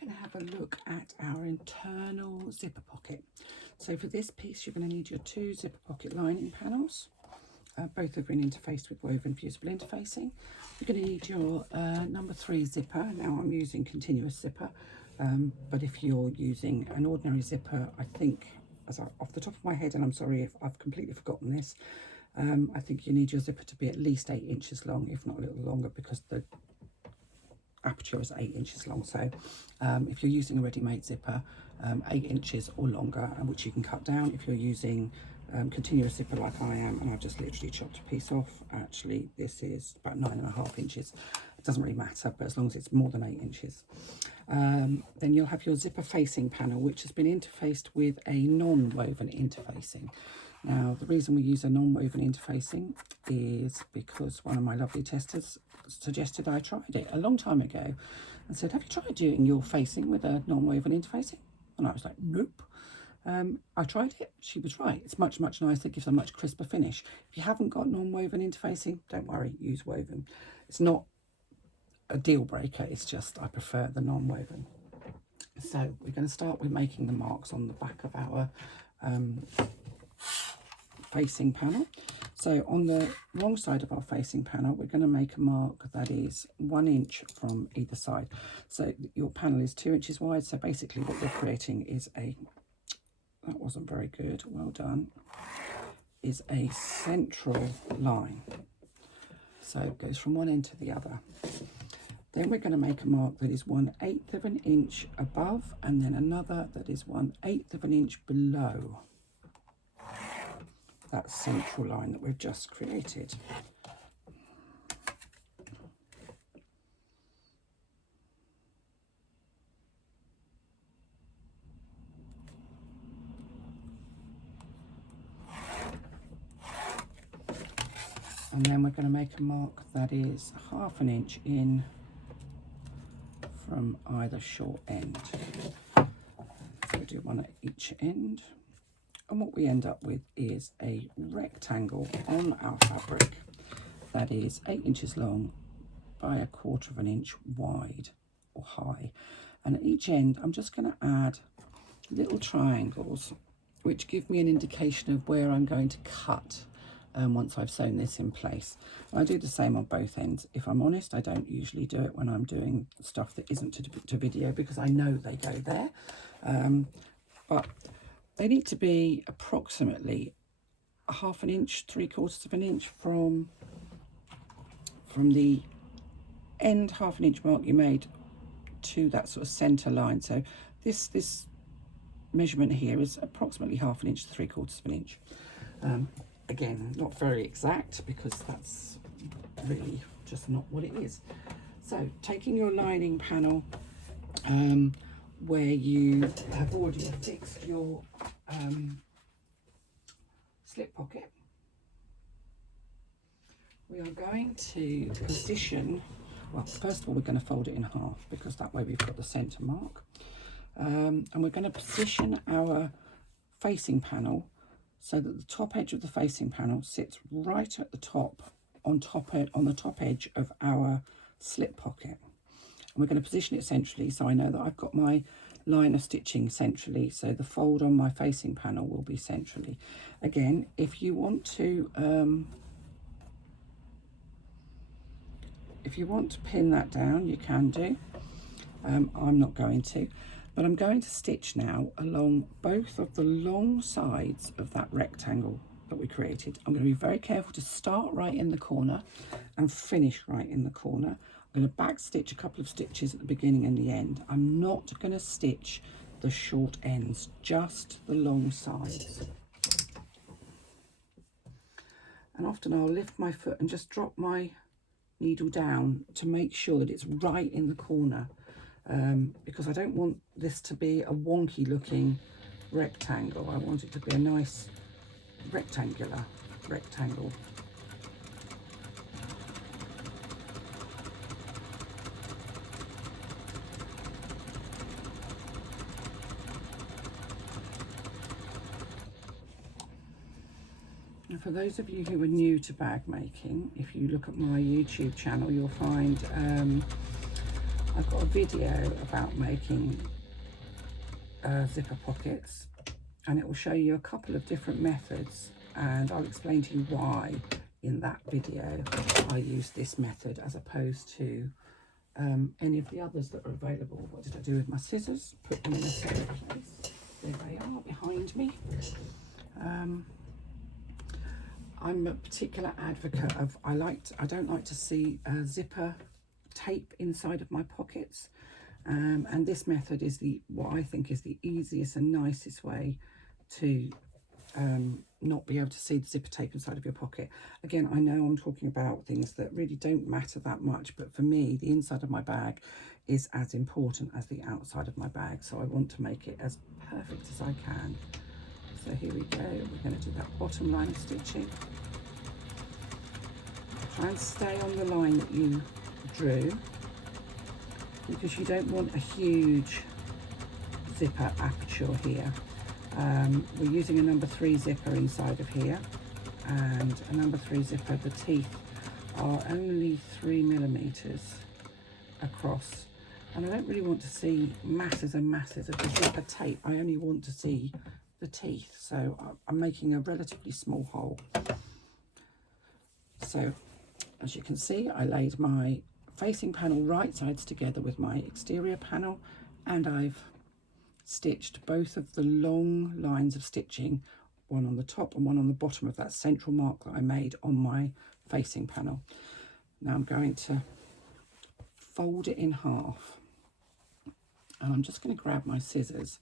going to have a look at our internal zipper pocket. So for this piece, you're going to need your 2 zipper pocket lining panels. Both have been interfaced with woven fusible interfacing. You're going to need your number 3 zipper. Now I'm using continuous zipper, but if you're using an ordinary zipper, I think, off the top of my head, and I'm sorry if I've completely forgotten this, I think you need your zipper to be at least 8 inches long, if not a little longer, because the aperture is 8 inches long. So if you're using a ready-made zipper, 8 inches or longer, which you can cut down. If you're using continuous zipper like I am, and I've just literally chopped a piece off, actually this is about 9.5 inches. It doesn't really matter, but as long as it's more than 8 inches. Then you'll have your zipper facing panel, which has been interfaced with a non-woven interfacing. Now, the reason we use a non-woven interfacing is because one of my lovely testers suggested I tried it a long time ago and said, have you tried doing your facing with a non-woven interfacing? And I was like, nope. I tried it. She was right. It's much, much nicer. It gives a much crisper finish. If you haven't got non-woven interfacing, don't worry, use woven. It's not a deal breaker. It's just I prefer the non-woven. So we're going to start with making the marks on the back of our facing panel. So on the wrong side of our facing panel, we're going to make a mark that is 1 inch from either side. So your panel is 2 inches wide. So basically what we're creating is that wasn't very good, well done, is a central line. So it goes from one end to the other. Then we're going to make a mark that is 1/8 of an inch above, and then another that is 1/8 of an inch below that central line that we've just created. And then we're going to make a mark that is 1/2 inch in from either short end. So we do one at each end. And what we end up with is a rectangle on our fabric that is 8 inches long by 1/4 of an inch wide or high. And at each end, I'm just going to add little triangles, which give me an indication of where I'm going to cut once I've sewn this in place. And I do the same on both ends. If I'm honest, I don't usually do it when I'm doing stuff that isn't to video, because I know they go there. But they need to be approximately 1/2 inch, 3/4 of an inch from the end 1/2 inch mark you made to that sort of center line. So this measurement here is approximately 1/2 inch to 3/4 of an inch. Again, not very exact, because that's really just not what it is. So taking your lining panel where you have already fixed your slip pocket, we are going to position, well, first of all, we're going to fold it in half, because that way we've got the center mark. And we're going to position our facing panel so that the top edge of the facing panel sits right at the top, on the top edge of our slip pocket. And we're going to position it centrally, so I know that I've got my line of stitching centrally, so the fold on my facing panel will be centrally. Again, if you want to pin that down, you can do. I'm not going to. But I'm going to stitch now along both of the long sides of that rectangle that we created. I'm going to be very careful to start right in the corner and finish right in the corner. I'm going to back stitch a couple of stitches at the beginning and the end. I'm not going to stitch the short ends, just the long sides. And often I'll lift my foot and just drop my needle down to make sure that it's right in the corner. Because I don't want this to be a wonky looking rectangle. I want it to be a nice rectangle. And for those of you who are new to bag making, if you look at my YouTube channel, you'll find I've got a video about making zipper pockets, and it will show you a couple of different methods, and I'll explain to you why in that video I use this method as opposed to any of the others that are available. What did I do with my scissors? Put them in a separate place. There they are behind me. I'm a particular advocate of, I don't like to see zipper tape inside of my pockets, and this method is what I think is the easiest and nicest way to not be able to see the zipper tape inside of your pocket. Again, I know I'm talking about things that really don't matter that much, but for me, the inside of my bag is as important as the outside of my bag, so I want to make it as perfect as I can. So here we go, we're going to do that bottom line of stitching. Try and stay on the line that you drew, because you don't want a huge zipper aperture here. We're using a number 3 zipper inside of here, and a number 3 zipper, the teeth are only 3mm across, and I don't really want to see masses and masses of the zipper tape. I only want to see the teeth, so I'm making a relatively small hole. So as you can see, I laid my facing panel right sides together with my exterior panel, and I've stitched both of the long lines of stitching, one on the top and one on the bottom of that central mark that I made on my facing panel. Now I'm going to fold it in half, and I'm just going to grab my scissors,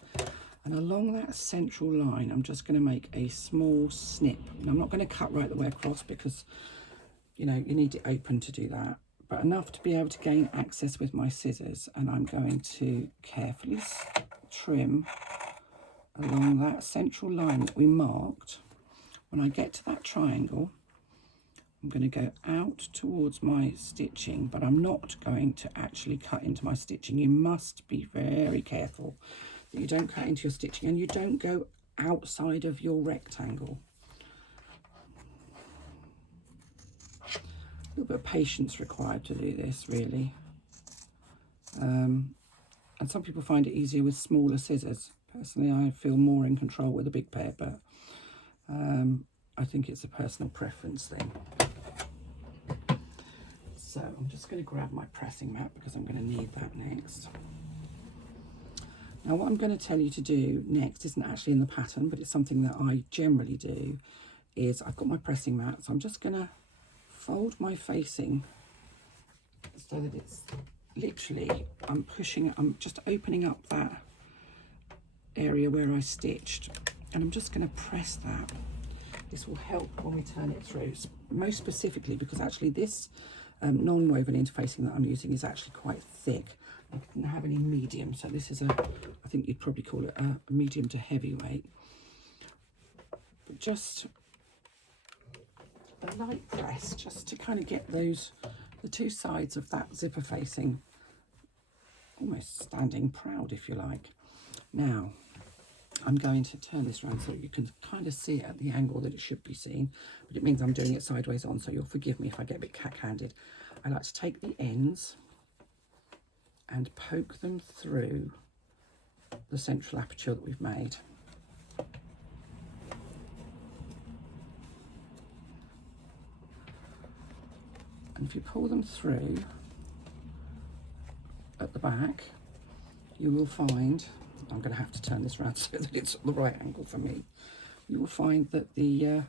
and along that central line I'm just going to make a small snip. And I'm not going to cut right the way across, because you know you need it open to do that, but enough to be able to gain access with my scissors. And I'm going to carefully trim along that central line that we marked. When I get to that triangle, I'm going to go out towards my stitching, but I'm not going to actually cut into my stitching. You must be very careful that you don't cut into your stitching and you don't go outside of your rectangle. A little bit of patience required to do this, really. And some people find it easier with smaller scissors. Personally, I feel more in control with a big pair, but I think it's a personal preference thing. So I'm just going to grab my pressing mat, because I'm going to need that next. Now what I'm going to tell you to do next isn't actually in the pattern, but it's something that I generally do, is I've got my pressing mat, so I'm just going to fold my facing so that it's literally, I'm just opening up that area where I stitched, and I'm just going to press that. This will help when we turn it through, most specifically because actually this non-woven interfacing that I'm using is actually quite thick. I didn't have any medium, so this is I think you'd probably call it a medium to heavyweight. But just a light press, just to kind of get the two sides of that zipper facing almost standing proud, if you like. Now I'm going to turn this around so you can kind of see it at the angle that it should be seen, but it means I'm doing it sideways on, so you'll forgive me if I get a bit cack-handed. I like to take the ends and poke them through the central aperture that we've made. And if you pull them through at the back, you will find, I'm going to have to turn this around so that it's at the right angle for me, you will find that the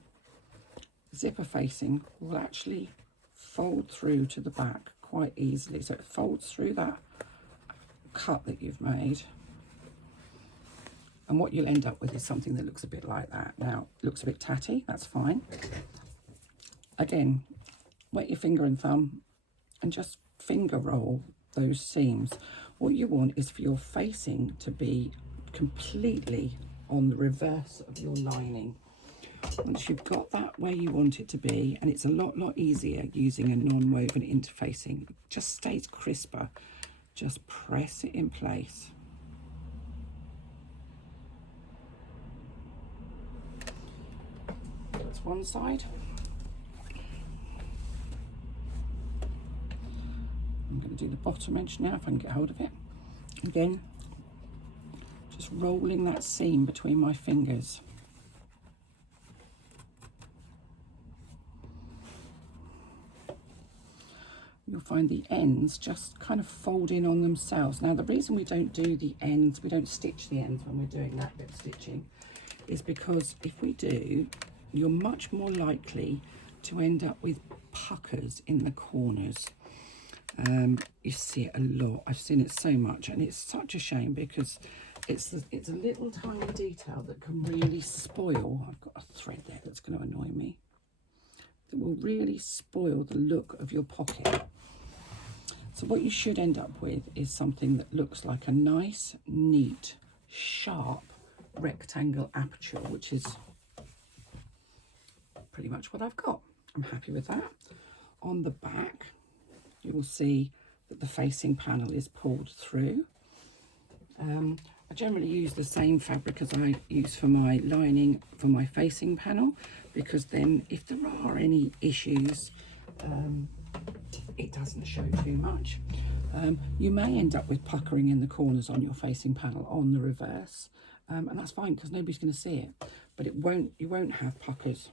zipper facing will actually fold through to the back quite easily. So it folds through that cut that you've made, and what you'll end up with is something that looks a bit like that. Now, it looks a bit tatty, that's fine. Again, wet your finger and thumb and just finger roll those seams. What you want is for your facing to be completely on the reverse of your lining. Once you've got that where you want it to be, and it's a lot easier using a non-woven interfacing, it just stays crisper, just press it in place. That's one side. I'm going to do the bottom edge now if I can get hold of it. Again, just rolling that seam between my fingers. You'll find the ends just kind of fold in on themselves. Now, the reason we don't do the ends, we don't stitch the ends when we're doing that bit of stitching, is because if we do, you're much more likely to end up with puckers in the corners. You see it a lot. I've seen it so much, and it's such a shame because it's a little tiny detail that can really spoil. I've got a thread there that's going to annoy me. That will really spoil the look of your pocket. So what you should end up with is something that looks like a nice, neat, sharp rectangle aperture, which is pretty much what I've got. I'm happy with that. On the back, you will see that the facing panel is pulled through. I generally use the same fabric as I use for my lining for my facing panel, because then if there are any issues, it doesn't show too much. You may end up with puckering in the corners on your facing panel on the reverse, and that's fine because nobody's going to see it, but you won't have puckers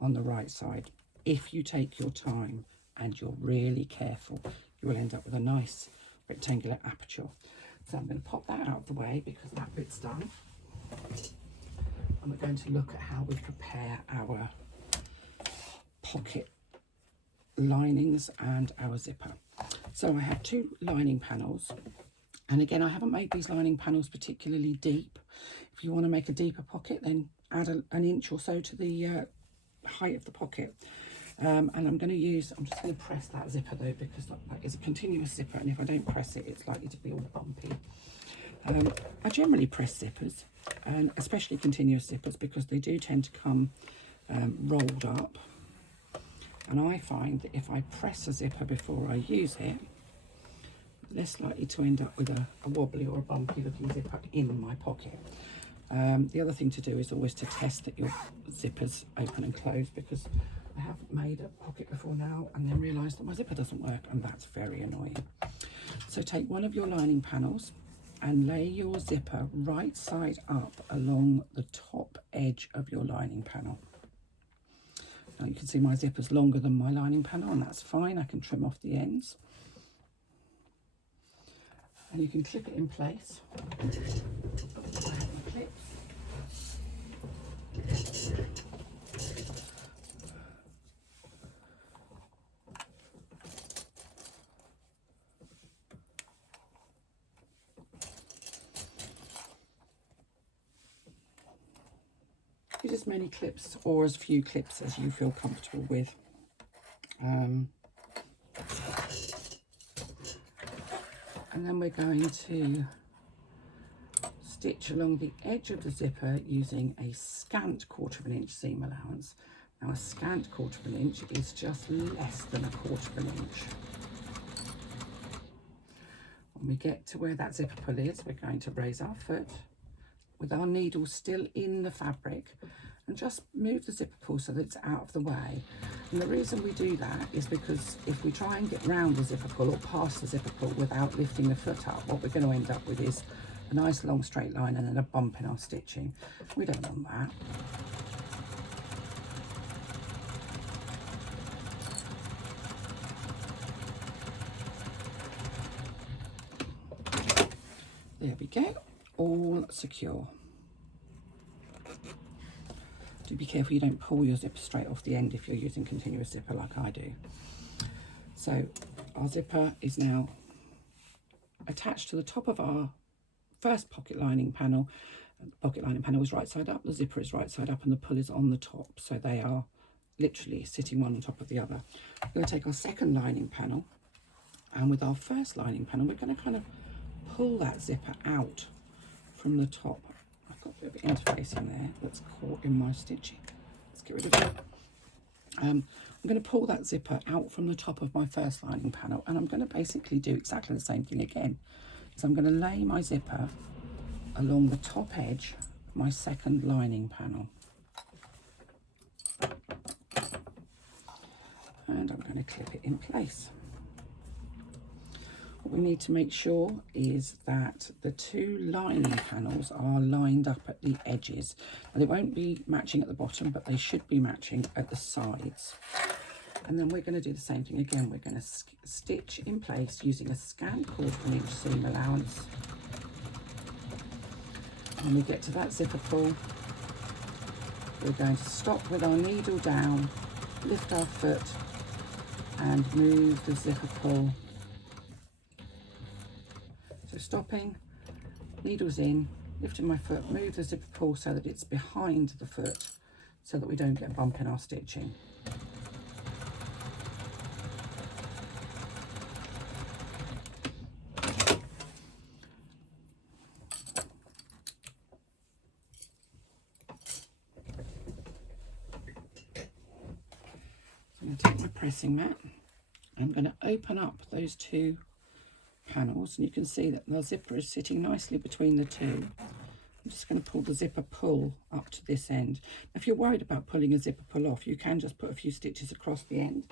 on the right side. If you take your time and you're really careful, you will end up with a nice rectangular aperture. So I'm going to pop that out of the way because that bit's done. And we're going to look at how we prepare our pocket linings and our zipper. So I have two lining panels, and again, I haven't made these lining panels particularly deep. If you want to make a deeper pocket, then add an inch or so to the height of the pocket. And I'm just going to press that zipper though, because that is a continuous zipper, and if I don't press it, it's likely to be all bumpy. I generally press zippers, and especially continuous zippers, because they do tend to come rolled up. And I find that if I press a zipper before I use it, less likely to end up with a wobbly or a bumpy looking zipper in my pocket. The other thing to do is always to test that your zippers open and close, because I have made a pocket before now and then realised that my zipper doesn't work, and that's very annoying. So take one of your lining panels and lay your zipper right side up along the top edge of your lining panel. Now you can see my zipper's longer than my lining panel, and that's fine. I can trim off the ends. And you can clip it in place. I have my clips. Use as many clips or as few clips as you feel comfortable with. And then we're going to stitch along the edge of the zipper using a scant 1/4 inch seam allowance. Now a scant 1/4 inch is just less than a 1/4 inch. When we get to where that zipper pull is, we're going to raise our foot with our needle still in the fabric and just move the zipper pull so that it's out of the way. And the reason we do that is because if we try and get round the zipper pull or past the zipper pull without lifting the foot up, what we're going to end up with is a nice long straight line and then a bump in our stitching. We don't want that. There we go, all secure. Do be careful you don't pull your zipper straight off the end if you're using continuous zipper like I do. So our zipper is now attached to the top of our first pocket lining panel. The pocket lining panel is right side up, the zipper is right side up, and the pull is on the top. So they are literally sitting one on top of the other. We're going to take our second lining panel, and with our first lining panel, we're going to kind of pull that zipper out from the top. I've got a bit of interfacing there that's caught in my stitching. Let's get rid of it. I'm going to pull that zipper out from the top of my first lining panel, and I'm going to basically do exactly the same thing again. So I'm going to lay my zipper along the top edge of my second lining panel. And I'm going to clip it in place. What we need to make sure is that the two lining panels are lined up at the edges. Now, they won't be matching at the bottom, but they should be matching at the sides. And then we're going to do the same thing again. We're going to stitch in place using a scant 1/4 inch seam allowance. When we get to that zipper pull, we're going to stop with our needle down, lift our foot and move the zipper pull. So stopping, needles in, lifting my foot, move the zipper pull so that it's behind the foot so that we don't get a bump in our stitching. I'm going to take my pressing mat. I'm going to open up those two panels, and you can see that the zipper is sitting nicely between the two. I'm just going to pull the zipper pull up to this end. If you're worried about pulling a zipper pull off, you can just put a few stitches across the end.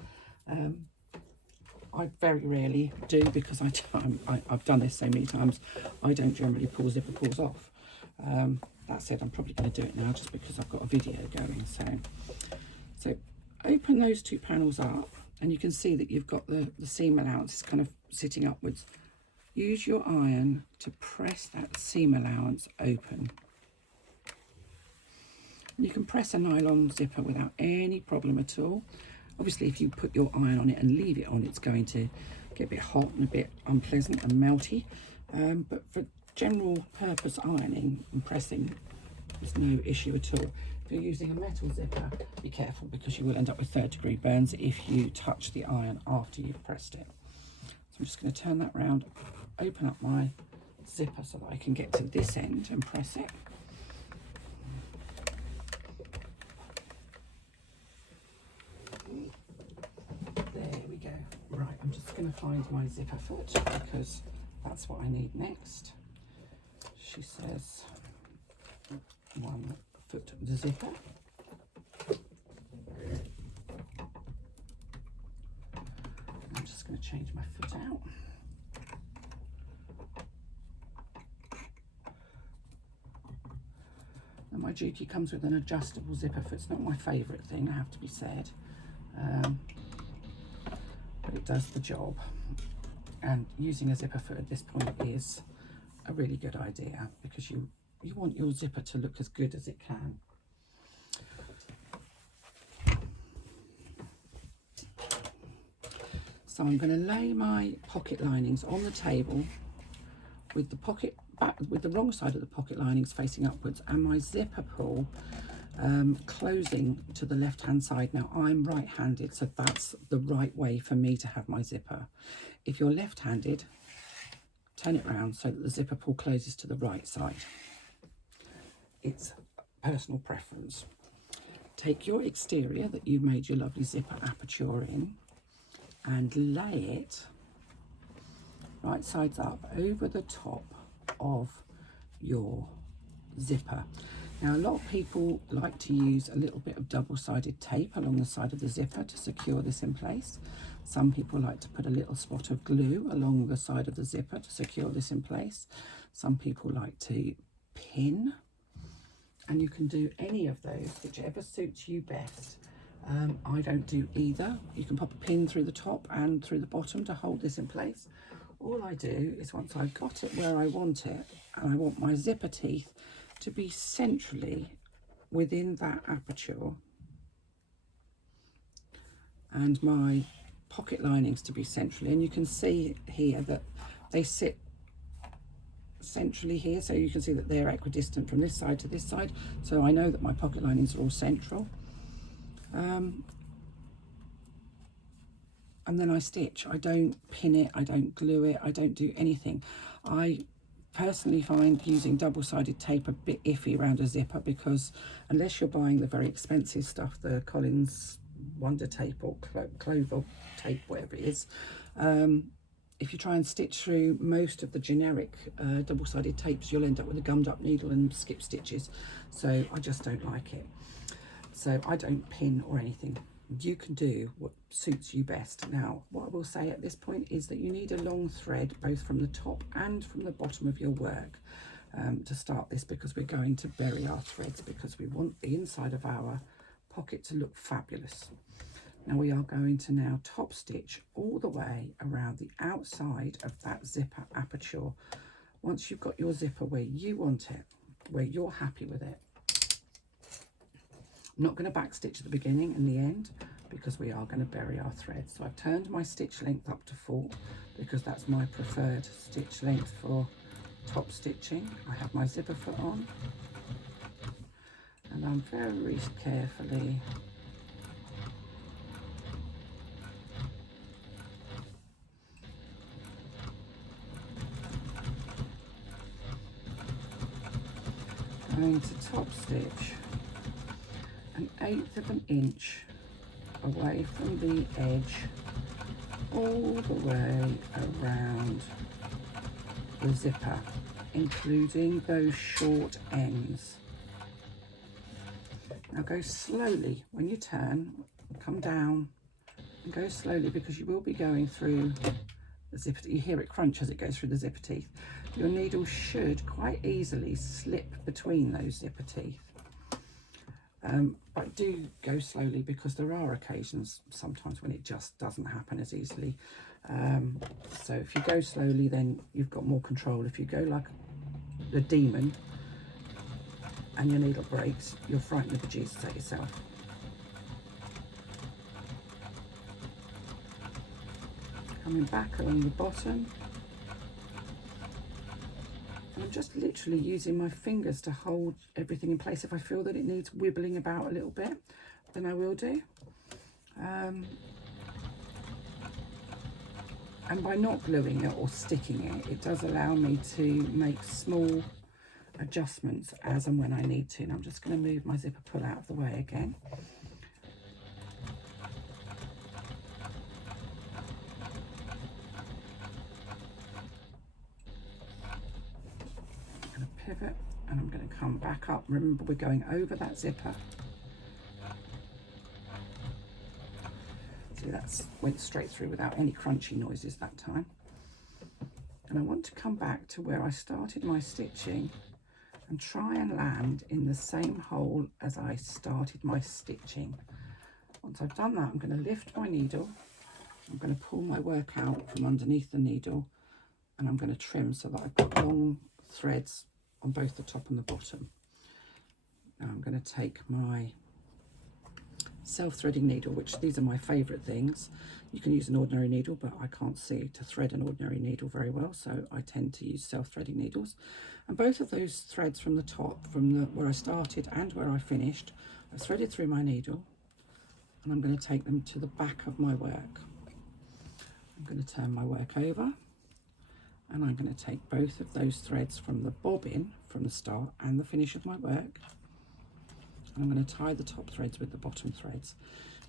I very rarely do, because I've done this so many times. I don't generally pull zipper pulls off. That said, I'm probably going to do it now just because I've got a video going. So open those two panels up, and you can see that you've got the seam allowance is kind of sitting upwards. Use your iron to press that seam allowance open. You can press a nylon zipper without any problem at all. Obviously, if you put your iron on it and leave it on, it's going to get a bit hot and a bit unpleasant and melty. But for general purpose ironing and pressing, there's no issue at all. If you're using a metal zipper, be careful, because you will end up with 3rd-degree burns if you touch the iron after you've pressed it. So I'm just going to turn that round, open up my zipper so that I can get to this end and press it. There we go. Right, I'm just going to find my zipper foot, because that's what I need next. She says 1 foot of the zipper. I'm just going to change my foot out. And my Juki comes with an adjustable zipper foot. It's not my favourite thing, I have to be said, but it does the job. And using a zipper foot at this point is a really good idea, because you want your zipper to look as good as it can. So I'm going to lay my pocket linings on the table with the pocket back, with the wrong side of the pocket linings facing upwards, and my zipper pull closing to the left hand side. Now I'm right-handed, so that's the right way for me to have my zipper. If you're left-handed, turn it round so that the zipper pull closes to the right side. It's personal preference. Take your exterior that you've made your lovely zipper aperture in and lay it right sides up over the top of your zipper. Now, a lot of people like to use a little bit of double-sided tape along the side of the zipper to secure this in place. Some people like to put a little spot of glue along the side of the zipper to secure this in place. Some people like to pin, and you can do any of those, whichever suits you best. I don't do either. You can pop a pin through the top and through the bottom to hold this in place. All I do is, once I've got it where I want it, and I want my zipper teeth to be centrally within that aperture, and my pocket linings to be centrally, and you can see here that they sit centrally here, so you can see that they're equidistant from this side to this side, so I know that my pocket linings are all central. And then I stitch. I don't pin it, I don't glue it, I don't do anything. I personally find using double-sided tape a bit iffy around a zipper, because unless you're buying the very expensive stuff, the Collins Wonder Tape or Clover Tape, whatever it is, if you try and stitch through most of the generic double-sided tapes, you'll end up with a gummed up needle and skip stitches. So I just don't like it. So I don't pin or anything. you can do what suits you best. Now, what I will say at this point is that you need a long thread both from the top and from the bottom of your work to start this, because we're going to bury our threads, because we want the inside of our pocket to look fabulous. Now we are going to now top stitch all the way around the outside of that zipper aperture. Once you've got your zipper where you want it, where you're happy with it. I'm not going to back stitch at the beginning and the end, because we are going to bury our threads. So I've turned my stitch length up to 4, because that's my preferred stitch length for top stitching. I have my zipper foot on, and I'm very carefully going to top stitch 1/8 of an inch away from the edge all the way around the zipper, including those short ends. Now go slowly when you turn, come down and go slowly, because you will be going through the zipper. You hear it crunch as it goes through the zipper teeth. Your needle should quite easily slip between those zipper teeth. But do go slowly, because there are occasions sometimes when it just doesn't happen as easily. So if you go slowly, then you've got more control. If you go like the demon and your needle breaks, you'll frighten the bejesus out yourself. Coming back along the bottom. I'm just literally using my fingers to hold everything in place. If I feel that it needs wibbling about a little bit, then I will do. And by not gluing it or sticking it, it does allow me to make small adjustments as and when I need to. And I'm just going to move my zipper pull out of the way again. Pivot, and I'm going to come back up. Remember, we're going over that zipper. See, that's went straight through without any crunchy noises that time. And I want to come back to where I started my stitching and try and land in the same hole as I started my stitching. Once I've done that, I'm going to lift my needle. I'm going to pull my work out from underneath the needle, and I'm going to trim so that I've got long threads on both the top and the bottom. Now I'm going to take my self-threading needle, which these are my favourite things. You can use an ordinary needle, but I can't see to thread an ordinary needle very well, so I tend to use self-threading needles. And both of those threads from the top, from where I started and where I finished, I've threaded through my needle, and I'm going to take them to the back of my work. I'm going to turn my work over, and I'm going to take both of those threads from the bobbin, from the start and the finish of my work, and I'm going to tie the top threads with the bottom threads.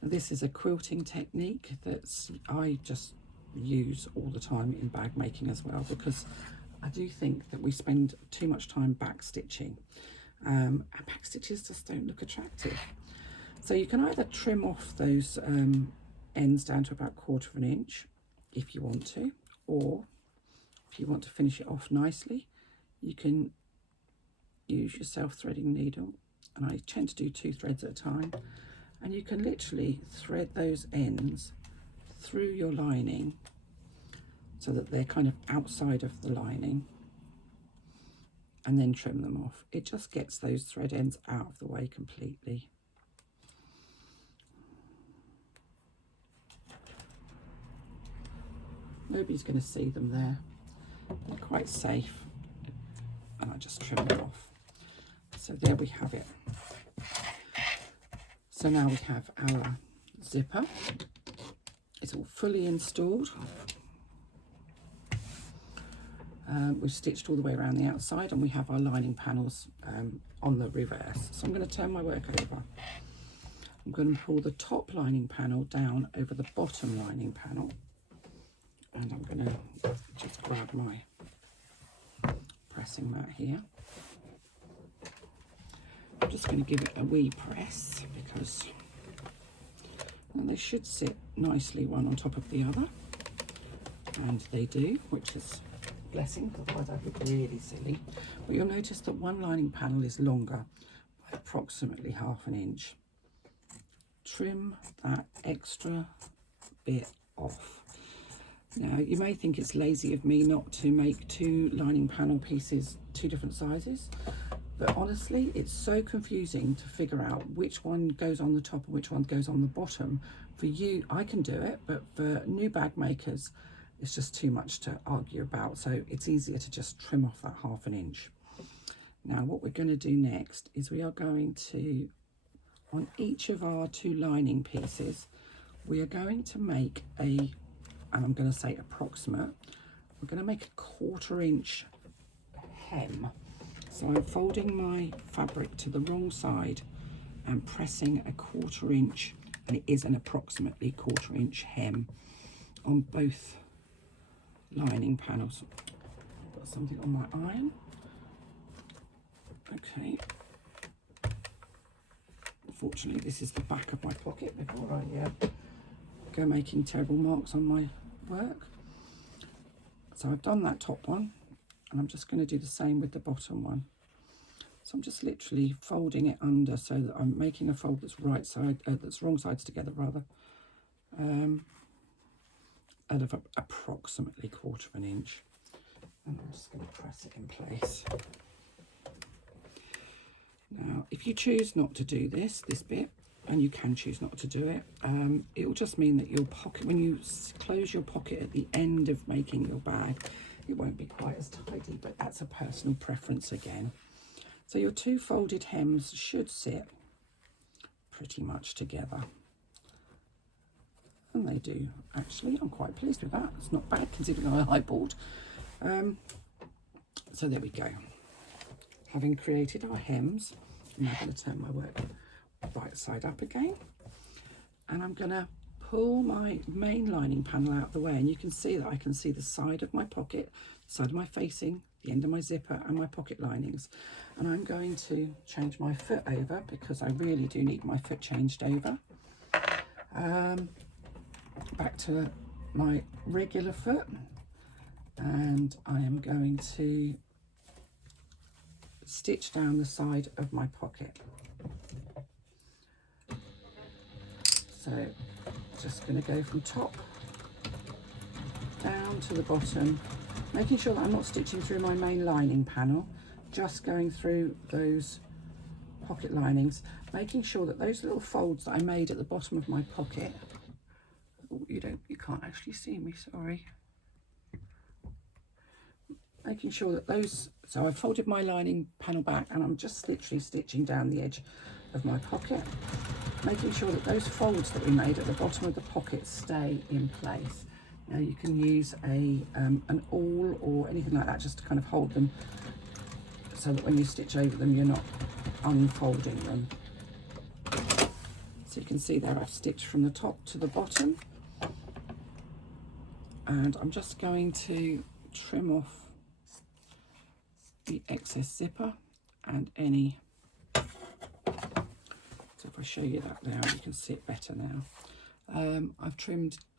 Now, this is a quilting technique that I just use all the time in bag making as well, because I do think that we spend too much time back stitching, and back stitches just don't look attractive. So you can either trim off those ends down to about 1/4 of an inch if you want to, or if you want to finish it off nicely, you can use your self-threading needle, and I tend to do 2 threads at a time, and you can literally thread those ends through your lining so that they're kind of outside of the lining, and then trim them off. It just gets those thread ends out of the way completely. Nobody's going to see them there. They're quite safe, and I just trim them off. So there we have it. So now we have our zipper. It's all fully installed. We've stitched all the way around the outside, and we have our lining panels on the reverse. So I'm going to turn my work over. I'm going to pull the top lining panel down over the bottom lining panel, and I'm going to just grab my pressing mat here. I'm just going to give it a wee press, because And they should sit nicely one on top of the other, and they do, which is a blessing, otherwise I'd look really silly. But you'll notice that one lining panel is longer by approximately ½ inch. Trim that extra bit off. Now, you may think it's lazy of me not to make 2 lining panel pieces 2 different sizes, but honestly, it's so confusing to figure out which one goes on the top and which one goes on the bottom. For you, I can do it, but for new bag makers, it's just too much to argue about. So it's easier to just trim off that ½ inch. Now, what we're going to do next is we are going to, on each of our 2 lining pieces, we are going to make a, and I'm going to say approximate, we're going to make a ½ inch hem. So I'm folding my fabric to the wrong side and pressing a ½ inch, and it is an approximately ½ inch hem on both lining panels. I've got something on my iron. Okay. Unfortunately, this is the back of my pocket before I go making terrible marks on my work. So I've done that top one, and I'm just going to do the same with the bottom one. So I'm just literally folding it under so that I'm making a fold that's that's wrong sides together rather, out of approximately ½ inch, and I'm just going to press it in place. Now, if you choose not to do this bit, and you can choose not to do it, it will just mean that your pocket, when you close your pocket at the end of making your bag, it won't be quite as tidy, but that's a personal preference again. So your 2 folded hems should sit pretty much together. And they do, actually. I'm quite pleased with that. It's not bad considering I eyeballed. So there we go. Having created our hems, I'm now going to turn my work right side up again. And I'm going to pull my main lining panel out of the way, and you can see that I can see the side of my pocket, the side of my facing, the end of my zipper and my pocket linings. And I'm going to change my foot over because I really do need my foot changed over. Back to my regular foot, and I am going to stitch down the side of my pocket. So just going to go from top down to the bottom, making sure that I'm not stitching through my main lining panel, just going through those pocket linings, making sure that those little folds that I made at the bottom of my pocket, you can't actually see me, sorry. Making sure that those, so I've folded my lining panel back and I'm just literally stitching down the edge of my pocket, making sure that those folds that we made at the bottom of the pocket stay in place. Now you can use an awl or anything like that just to kind of hold them so that when you stitch over them you're not unfolding them. So you can see there I've stitched from the top to the bottom, and I'm just going to trim off the excess zipper and any, so if I show you that now you can see it better now.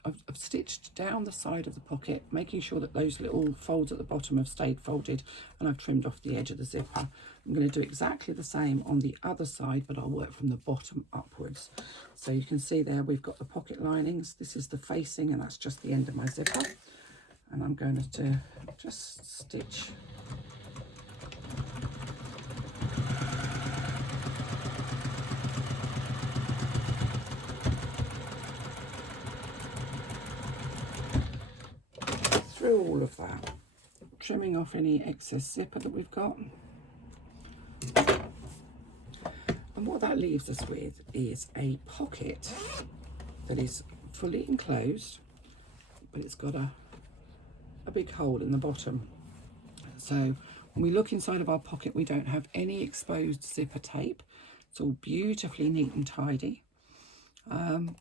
I've stitched down the side of the pocket, making sure that those little folds at the bottom have stayed folded, and I've trimmed off the edge of the zipper. I'm going to do exactly the same on the other side, but I'll work from the bottom upwards. So you can see there we've got the pocket linings, this is the facing, and that's just the end of my zipper. And I'm going to just stitch through all of that, trimming off any excess zipper that we've got. And what that leaves us with is a pocket that is fully enclosed, but it's got a big hole in the bottom. So when we look inside of our pocket, we don't have any exposed zipper tape. It's all beautifully neat and tidy. And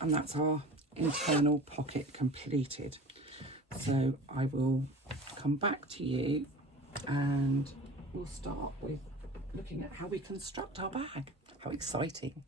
that's our internal pocket completed. So I will come back to you and we'll start with looking at how we construct our bag. How exciting.